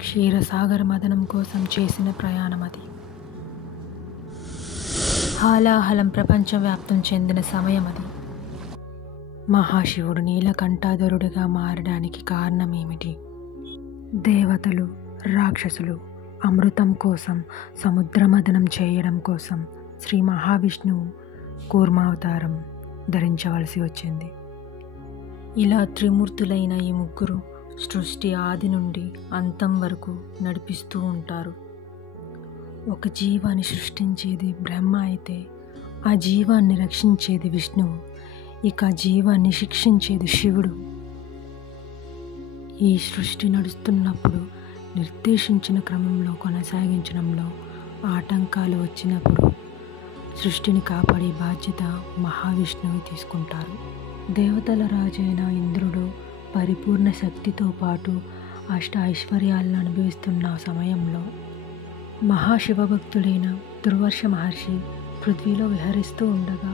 క్షీరసాగర మదనం కోసం చేసిన ప్రయాణం అది. హాలాహలం ప్రపంచవ్యాప్తం చెందిన సమయం అది. మహాశివుడు నీలకంఠాధరుడిగా మారడానికి కారణమేమిటి? దేవతలు, రాక్షసులు అమృతం కోసం సముద్రమదనం చేయడం కోసం శ్రీ మహావిష్ణువు కూర్మావతారం ధరించవలసి వచ్చింది. ఇలా త్రిమూర్తులైన ఈ ముగ్గురు సృష్టి ఆది నుండి అంతం వరకు నడిపిస్తూ ఉంటారు. ఒక జీవాన్ని సృష్టించేది బ్రహ్మ అయితే ఆ జీవాన్ని రక్షించేది విష్ణువు, ఇక జీవాన్ని శిక్షించేది శివుడు. ఈ సృష్టి నడుస్తున్నప్పుడు నిర్దేశించిన క్రమంలో కొనసాగించడంలో ఆటంకాలు వచ్చినప్పుడు సృష్టిని కాపాడే బాధ్యత మహావిష్ణువు తీసుకుంటారు. దేవతల రాజైన ఇంద్రుడు పరిపూర్ణ శక్తితో పాటు అష్ట ఐశ్వర్యాలను అనుభవిస్తున్న సమయంలో మహాశివభక్తుడైన దుర్వాస మహర్షి పృథ్వీలో విహరిస్తూ ఉండగా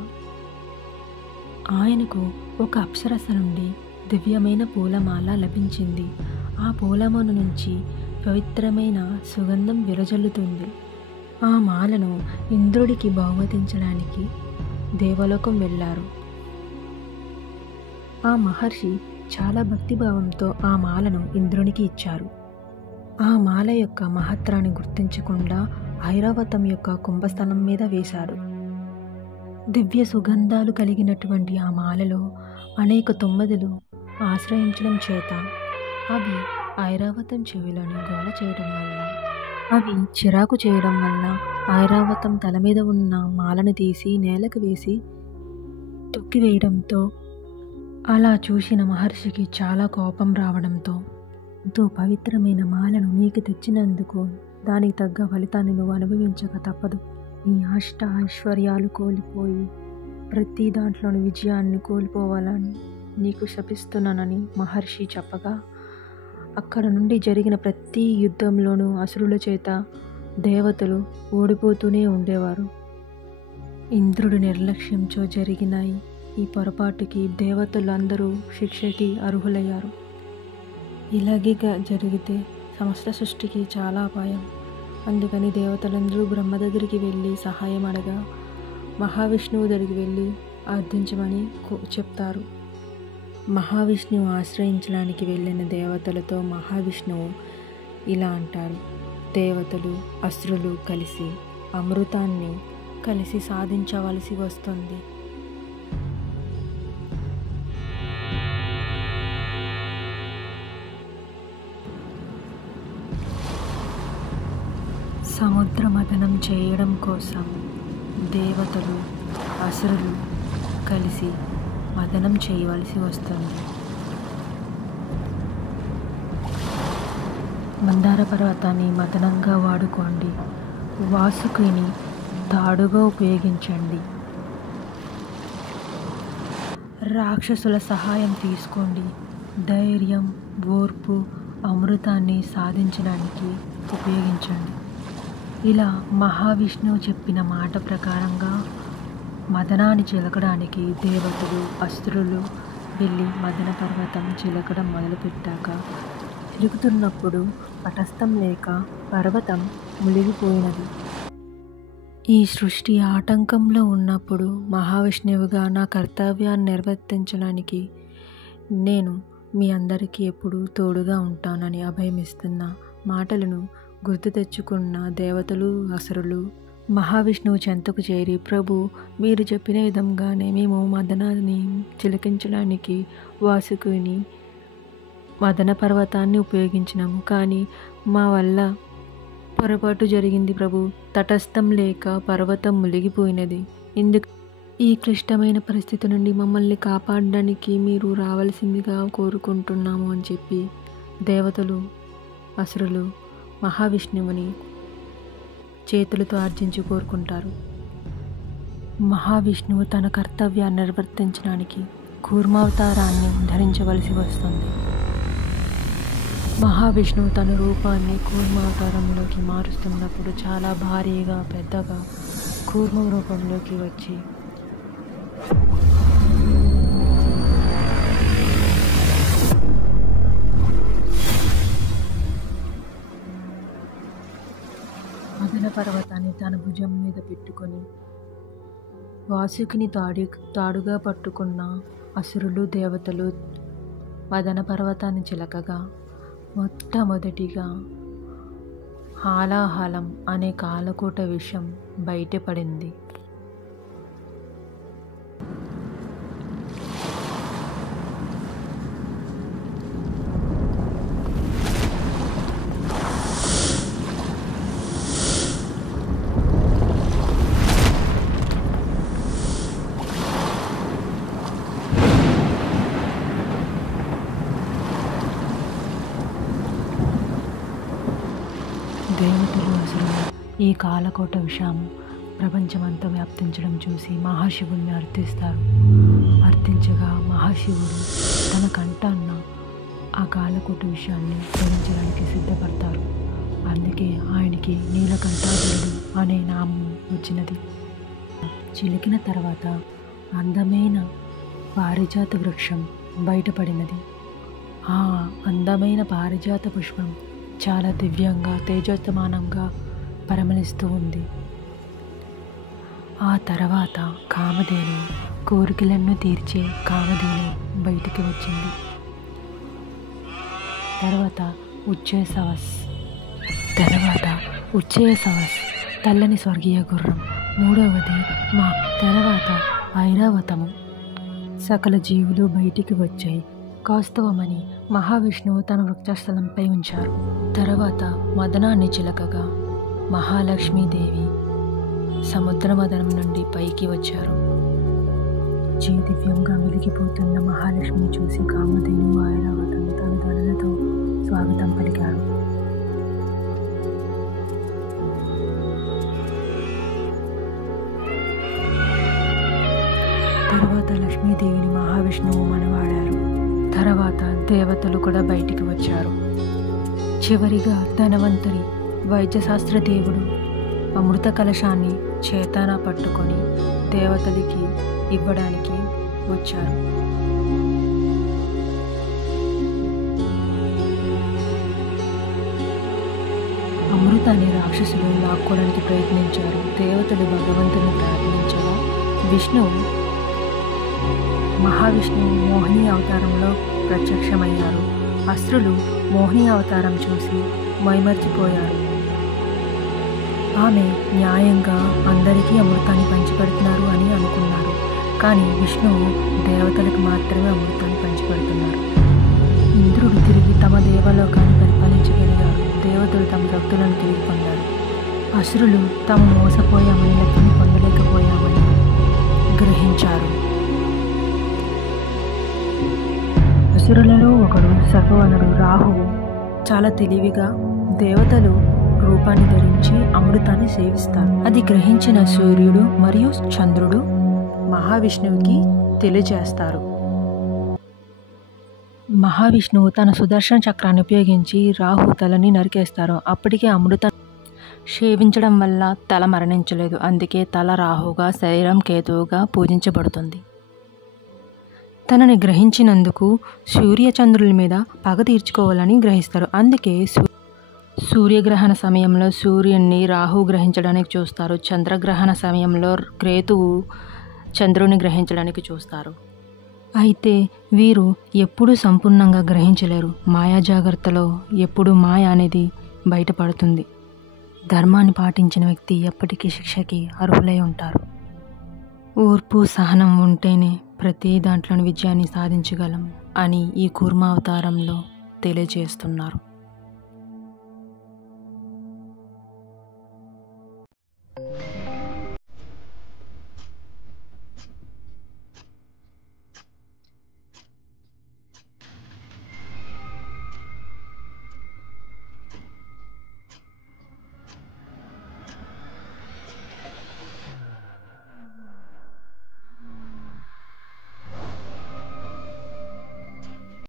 ఆయనకు ఒక అప్సరస నుండి దివ్యమైన పూలమాల లభించింది. ఆ పూలమాల నుంచి పవిత్రమైన సుగంధం విరజల్లుతుంది. ఆ మాలను ఇంద్రుడికి బహుమతించడానికి దేవలోకం వెళ్ళారు. ఆ మహర్షి చాలా భక్తిభావంతో ఆ మాలను ఇంద్రునికి ఇచ్చారు. ఆ మాల యొక్క మహత్రాన్ని గుర్తించకుండా ఐరావతం యొక్క కుంభస్థలం మీద వేశారు. దివ్య సుగంధాలు కలిగినటువంటి ఆ మాలలో అనేక తుమ్మెదలు ఆశ్రయించడం చేత అవి ఐరావతం చెవిలోని గోల చేయడం వల్ల, అవి చిరాకు చేయడం వల్ల ఐరావతం తల మీద ఉన్న మాలను తీసి నేలకు వేసి తొక్కివేయడంతో అలా చూసిన మహర్షికి చాలా కోపం రావడంతో, ఎంతో పవిత్రమైన మాలను నీకు తెచ్చినందుకు దానికి తగ్గ ఫలితాన్ని నువ్వు అనుభవించక తప్పదు. నీ అష్ట ఐశ్వర్యాలు కోల్పోయి ప్రతి దాంట్లోని విజయాన్ని కోల్పోవాలని నీకు శపిస్తున్నానని మహర్షి చెప్పగా, అక్కడ నుండి జరిగిన ప్రతి యుద్ధంలోనూ అసురుల చేత దేవతలు ఓడిపోతూనే ఉండేవారు. ఇంద్రుడి నిర్లక్ష్యంతో జరిగిన ఈ పొరపాటుకి దేవతలందరూ శిక్షకి అర్హులయ్యారు. ఇలాగే జరిగితే సమస్త సృష్టికి చాలా అపాయం. అందుకని దేవతలందరూ బ్రహ్మ దగ్గరికి వెళ్ళి సహాయం అడగా మహావిష్ణువు దగ్గరికి వెళ్ళి అర్థించమని చెప్తారు. మహావిష్ణువు ఆశ్రయించడానికి వెళ్ళిన దేవతలతో మహావిష్ణువు ఇలా అంటారు: దేవతలు, అసురులు కలిసి అమృతాన్ని కలిసి సాధించవలసి వస్తుంది. సముద్ర మథనం చేయడం కోసం దేవతలు, అసురులు కలిసి మథనం చేయవలసి వస్తుంది. మందార పర్వతాన్ని మథనంగా వాడుకోండి. వాసుకిని తాడుగా ఉపయోగించండి. రాక్షసుల సహాయం తీసుకోండి. ధైర్యం, ఓర్పు అమృతాన్ని సాధించడానికి ఉపయోగించండి. ఇలా మహావిష్ణువు చెప్పిన మాట ప్రకారంగా మదనాన్ని చిలకడానికి దేవతలు, అసురులు వెళ్ళి మదన పర్వతం చిలకడం మొదలుపెట్టాక చిలుకుతున్నప్పుడు తటస్థం లేక పర్వతం మునిగిపోయినది. ఈ సృష్టి ఆటంకంలో ఉన్నప్పుడు మహావిష్ణువుగా నా కర్తవ్యాన్ని నిర్వర్తించడానికి నేను మీ అందరికీ ఎప్పుడూ తోడుగా ఉంటానని అభయమిస్తున్న మాటలను గుర్తు తెచ్చుకున్న దేవతలు, అసురులు మహావిష్ణువు చెంతకు చేరి, ప్రభు, మీరు చెప్పిన విధంగానే మేము మదనాన్ని చిలికించడానికి వాసుకిని మదన పర్వతాన్ని ఉపయోగించినాము. కానీ మా వల్ల పొరపాటు జరిగింది ప్రభు. తటస్థం లేక పర్వతం మునిగిపోయినది. ఇందుకు ఈ క్లిష్టమైన పరిస్థితి నుండి మమ్మల్ని కాపాడడానికి మీరు రావాల్సిందిగా కోరుకుంటున్నాము అని చెప్పి దేవతలు, అసురులు మహావిష్ణువుని చేతులతో ఆర్జించి కోరుకుంటారు. మహావిష్ణువు తన కర్తవ్యాన్ని నిర్వర్తించడానికి కూర్మావతారాన్ని ధరించవలసి వస్తుంది. మహావిష్ణువు తన రూపాన్ని కూర్మావతారంలోకి మారుస్తున్నప్పుడు చాలా భారీగా, పెద్దగా కూర్మ రూపంలోకి వచ్చి మదన పర్వతాన్ని తన భుజం మీద పెట్టుకొని వాసుకిని తాడుగా పట్టుకున్న అసురులు దేవతలు మదన పర్వతాన్ని చిలకగా మొట్టమొదటిగా హాలాహలం అనే కాలకూట విషం బయటపడింది. దేవతలు అసలు ఈ కాలకోట విషయం ప్రపంచమంతా వ్యాప్తించడం చూసి మహాశివుణ్ణి అర్థిస్తారు. అర్థించగా మహాశివుడు తన కంఠాన్న ఆ కాలకోట విషయాన్ని ధరించడానికి సిద్ధపడతారు. అందుకే ఆయనకి నీలకంఠాధరుడు అనే నామం వచ్చినది. చిలికిన తర్వాత అందమైన పారిజాత వృక్షం బయటపడినది. ఆ అందమైన పారిజాత పుష్పం చాలా దివ్యంగా తేజోత్తమానంగా పరిమళిస్తూ ఉంది. ఆ తర్వాత కామధేను, కోరికలను తీర్చే కామధేను బయటికి వచ్చింది. తర్వాత ఉచ్చేసవస్ తెల్లని స్వర్గీయ గుర్రం. మూడవది తర్వాత ఐరావతము. సకల జీవులు బయటికి వచ్చాయి. కౌస్తవమని మహావిష్ణువు తన వృక్షస్థలంపై ఉంచారు. తర్వాత మదనాన్ని చిలకగా మహాలక్ష్మీదేవి సముద్ర మదనం నుండి పైకి వచ్చారు. దివ్యంగా వెలిగిపోతున్న మహాలక్ష్మిని చూసి కామధేను ఐరావతం తన ధ్వనులతో స్వాగతం పలికారు. తర్వాత లక్ష్మీదేవిని మహావిష్ణువు మనవాడారు. తర్వాత దేవతలు కూడా బయటికి వచ్చారు. చివరిగా ధనవంతరి వైద్యశాస్త్ర దేవుడు అమృత కలశాన్ని చేతాన పట్టుకొని దేవతలకి ఇవ్వడానికి వచ్చారు. అమృతాన్ని రాక్షసులు లాక్కోవడానికి ప్రయత్నించారు. దేవతలు భగవంతుని ప్రార్థించగా మహావిష్ణువు మోహిని అవతారంలో ప్రత్యక్షమయ్యారు. అసురులు మోహిని అవతారం చూసి మైమర్చిపోయారు. ఆమె న్యాయంగా అందరికీ అమృతాన్ని పంచిపెడుతున్నారు అని అనుకున్నారు. కానీ విష్ణువు దేవతలకు మాత్రమే అమృతాన్ని పంచిపెడుతున్నారు. ఇంద్రుడు తిరిగి తమ దేవలోకాన్ని పరిపాలించగలిగారు. దేవతలు తమ భక్తులను తిరిగి పొందారు. అసురులు తాము మోసపోయామని లక్ష్మిని పొందలేకపోయామని గ్రహించారు. అసురులలో ఒకడు సర్వవనుడు రాహువు చాలా తెలివిగా దేవతలు రూపాన్ని ధరించి అమృతాన్ని సేవిస్తారు. అది గ్రహించిన సూర్యుడు మరియు చంద్రుడు మహావిష్ణువుకి తెలియజేస్తారు. మహావిష్ణువు తన సుదర్శన చక్రాన్ని ఉపయోగించి రాహు తలని నరికేస్తారు. అప్పటికే అమృతం సేవించడం వల్ల తల మరణించలేదు. అందుకే తల రాహుగా, శరీరం కేతువుగా పూజించబడుతుంది. తనని గ్రహించినందుకు సూర్యచంద్రుల మీద పగ తీర్చుకోవాలని గ్రహిస్తారు. అందుకే సూర్యగ్రహణ సమయంలో సూర్యుడిని రాహు గ్రహించడానికి చూస్తారు. చంద్రగ్రహణ సమయంలో కేతువు చంద్రుని గ్రహించడానికి చూస్తారు. అయితే వీరు ఎప్పుడూ సంపూర్ణంగా గ్రహించలేరు. మాయా జాగ్రత్తలో ఎప్పుడు మాయ అనేది బయటపడుతుంది. ధర్మాన్ని పాటించిన వ్యక్తి ఎప్పటికీ శిక్షకి అర్హులై ఉంటారు. ఓర్పు సహనం ఉంటేనే ప్రతి దాంట్లోని విజయాన్ని సాధించగలం అని ఈ కూర్మ అవతారంలో తెలియజేస్తున్నారు.